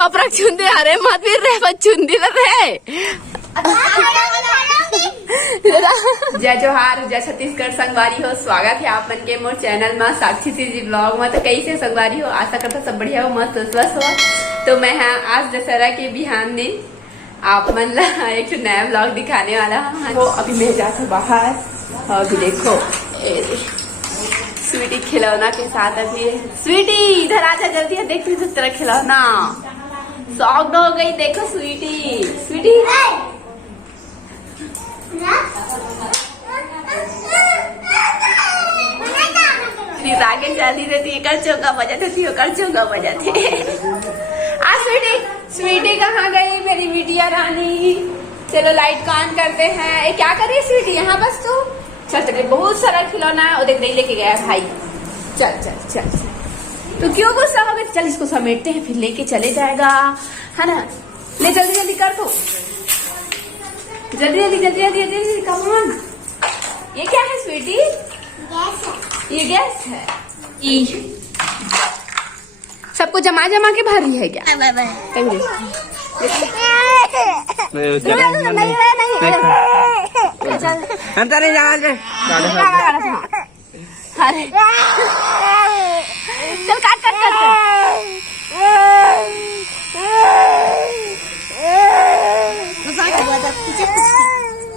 अपरा चुंदी अरे मत भी रे चुंदी रे जय जोहार जय छत्तीसगढ़ संगवारी हो। स्वागत है आप मन के मोर चैनल में साक्षी जी ब्लॉग में। तो कैसे संगवारी हो, आशा करता सब बढ़िया हो, मस्त स्वस्थ हो। तो मैं आज दशहरा के बिहान दिन आप मन ला एक नया ब्लॉग दिखाने वाला हूँ। तो अभी मैं जाती बाहर और अभी देखो स्वीटी खिलौना के साथ अभी स्वीटी इधर आजा जल्दी है, देखती हूँ तेरा खिलौना शौक हो गई। देखो स्वीटी स्वीटी आगे चली रहती है, कर चौका बजाती थी, कर चौका बजाती आ स्वीटी स्वीटी कहाँ गई मेरी बिटिया रानी। चलो लाइट को ऑन करते हैं। ये क्या कर रही है स्वीटी, यहाँ बस तू चल चल, बहुत सारा खिलौना है। देख नहीं लेके गया भाई, चल चल चल। तो क्यों गुस्सा हो गई, चल इसको समेटते हैं फिर लेके चले जाएगा, है ना। ले जल्दी जल्दी कर तू, जल्दी जल्दी जल्दी जल्दी जल्दी कम ऑन। ये क्या है स्वीटी, गैस है, ये गैस है। सबको जमा जमा के भरी है क्या? अरे चल काट काट काट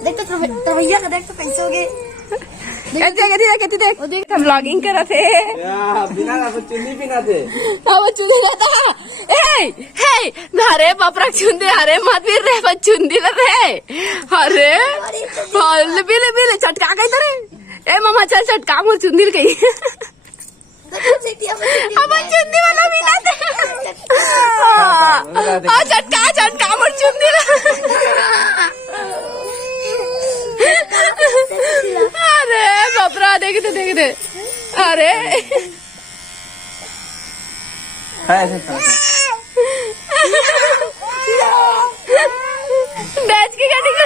देख तो भैया का, देख तो कैसे हो गए। देख हम ब्लॉगिंग कर रहे थे, बिना चुन्नी बिना थे वो चुंदी रहता है। अरे पपरा चुंदी अरे मत भी रे चुंदी रे अरे बिले बिले चटका गई तेरे। ए मामा चल चटका मोर चुंदी गई। अब चुंदी वाला बिना थे चटका चटका मोर चुंदी। अरे पपरा देख दे अरे बैच की कटिंग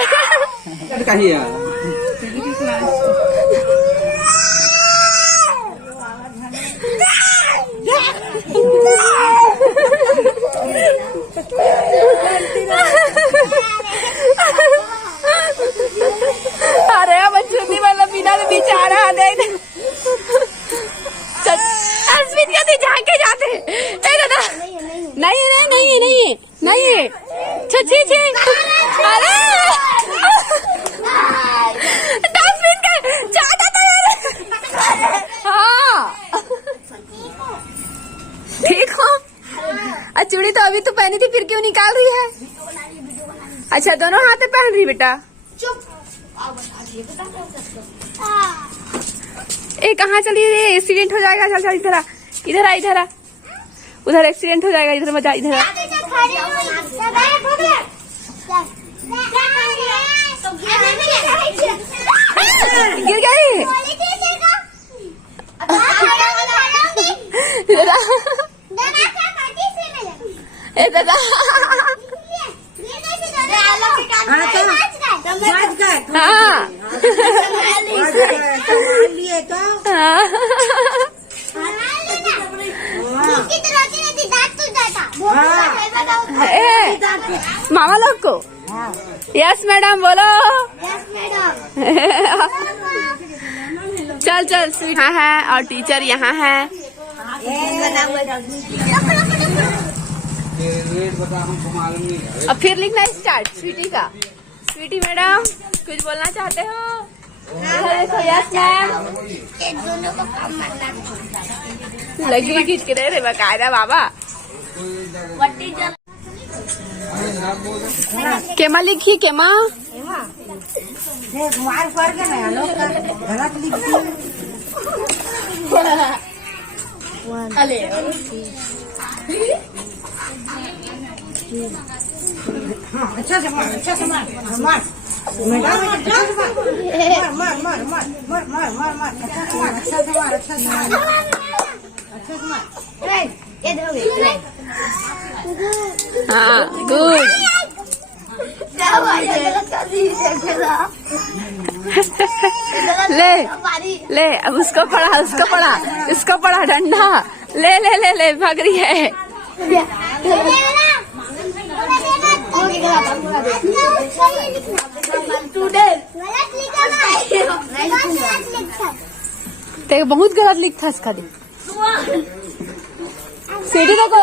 अरे अब चुन्नी वाला बिना में बेचारा दे झाके जाते नहीं नहीं नहीं नहीं छी छी। अरे 10 मिनट का ज्यादा था। हाँ ठीक हो। चूड़ी तो अभी तो पहनी थी, फिर क्यों निकाल रही है? अच्छा दोनों हाथ पहन रही बेटा। ए कहाँ चली रे, एक्सीडेंट हो जाएगा। चल चल इधर आ, इधर आ, इधर आ, उधर एक्सीडेंट हो जाएगा, इधर मजा, इधर आ। गिर गई दादा। हाँ मामा लोग को यस मैडम बोलो। चल चल यहाँ है और टीचर यहाँ है। अब फिर लिखना स्टार्ट स्वीटी का। स्वीटी मैडम कुछ बोलना चाहते हो? Yes ma'am. लगी खींच के दे रहे बकायदा बाबा। केमा लिखी केमा अच्छा से मार, अच्छा से मार, मार अच्छा से मार, मार मार मार मार मार मार, अच्छा से मार, अच्छा से मार, अच्छा से मार, अच्छा से मार। हाँ गुड। ले ले अब उसको पड़ा डंडा ले ले ले ले भाग रही है। ते बहुत गलत लिखा इसका दे स्वीटी देखो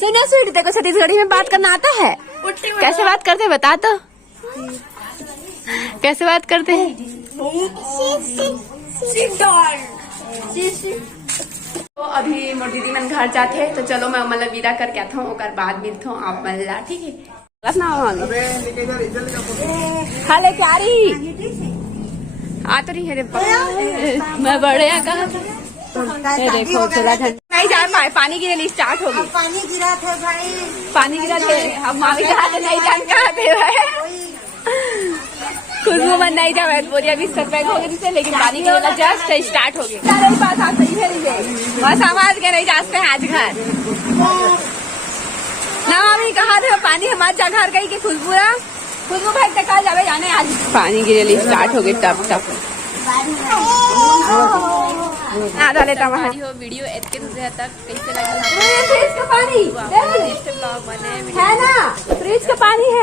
सुनो स्वीटी देखो छत्तीसगढ़ी में बात करना आता है कैसे बात करते बता तो कैसे बात करते हैं तो अभी मोर दीदी मन घर जाते हैं तो चलो मैं मतलब विदा करके आता हूँ ओकर बाद मिलता हूँ आप मिलना ठीक है बस ना हाले क्या रही आ तो रही है रे मैं बड़े यहाँ कहा देखो चला नहीं जा पाए पानी गिरने स्टार्ट हो गई पानी गिरा थे भाई पानी गिरा थे अब मामी कहा थे नहीं जान कहा थे खुशबू मन नहीं जा बोरिया भी सर पैक हो गई थी लेकिन पानी गिरना जस्ट स्टार्ट हो गई बस आवाज के नहीं जाते हैं आज घर ना मामी कहा थे पानी हमारे जा घर गई कि खुशबू भाई तक कल जावे जाने आज पानी गिरने स्टार्ट हो गई टप टप आधा लेता हमारी हो वीडियो इतने दूर तक कैसे लगा फ्रिज का पानी नेक्स्ट ब्लॉग बने है ना फ्रिज का पानी है